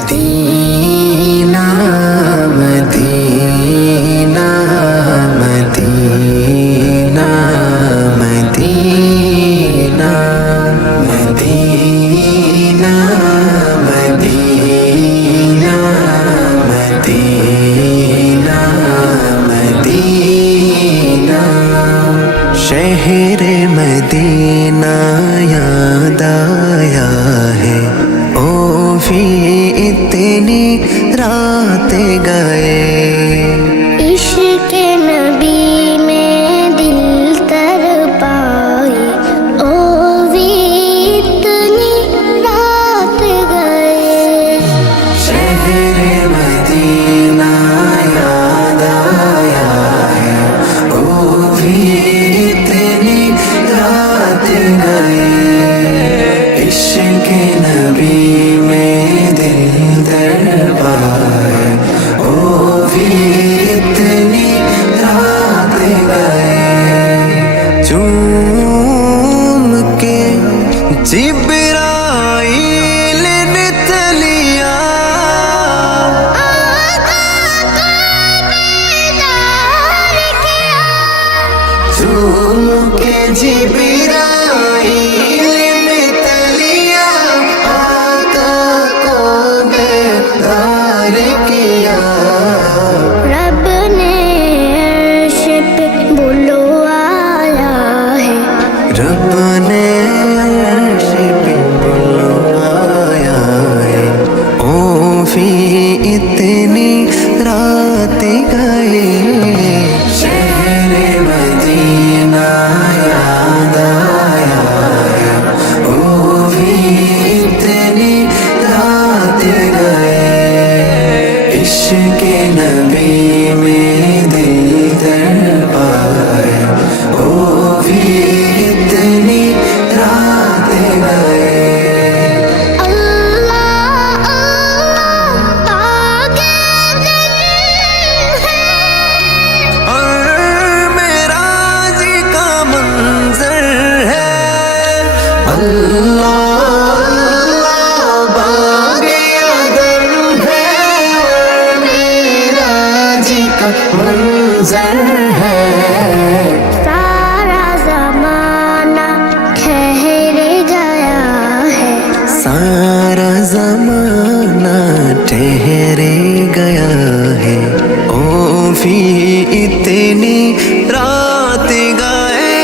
مدینہ مدینہ مدینہ مدینہ مدینہ مدینہ مدینہ مدینہ شہر مدینہ یاد آیا ہے او فی اتنی رات گئے عشق نبی میں دل تر پائے او بھی اتنی رات گئے شہر مدینہ یاد آیا ہے او بھی اتنی رات گئے عشق نبی میں دل در پائے او بھی اتنی رات گئے چوم کے جبرائیل نے تلیا چوم کے جبرائیل نے تلیا آقا کو بیدار کیا رب نے عرش پہ بلوایا ہے رب نے عرش پہ بلوایا ہے او فی اتنی رات گئے شہر مدینہ یاد آیا ہے او بھی اتنی رات گئے عشق نبی میں دل در پائے او بھی اتنی رات گئے اللہ اللہ آگے دل ہے اور معراج کا منظر ہے اللہ اللہ باغِ عدن ہے اور معراج کا منظر ہے سارا زمانہ ٹھہر گیا ہے سارا زمانہ ٹھہر گیا ہے او فی اتنی رات گئے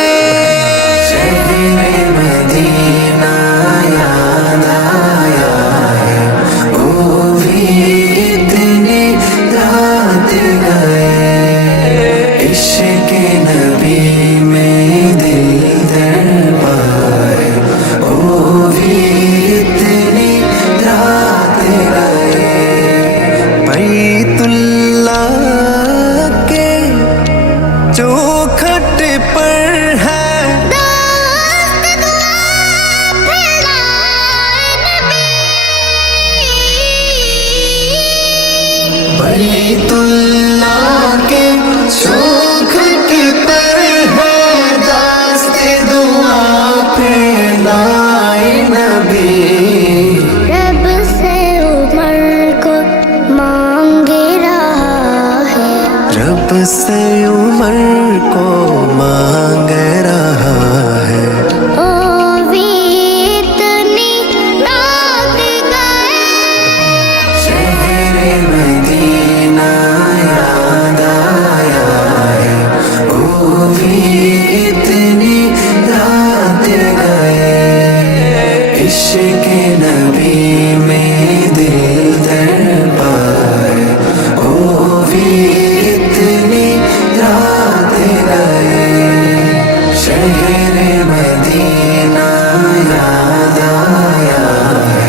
شہر مدینہ یاد آیا ہے او بھی اتنی رات گئے عشق نبی میں دل در پائے او بھی اتنی رات گئے بیت اللہ کے چوکھٹ پر ہے دست دعا پھیلائے نبی بیت اللہ کے چوکھٹ پر ہے دست دعا پھیلائے نبی رب سے عمر کو مانگ رہا ہے رب سے عمر کو مانگ رہا ہے او بھی اتنی رات گئے شہر مدینہ یاد آیا ہے او بھی اتنی رات گئے عشق نبی میں دل در پائے او بھی اتنی رات گئے شہر مدینہ یاد آیا ہے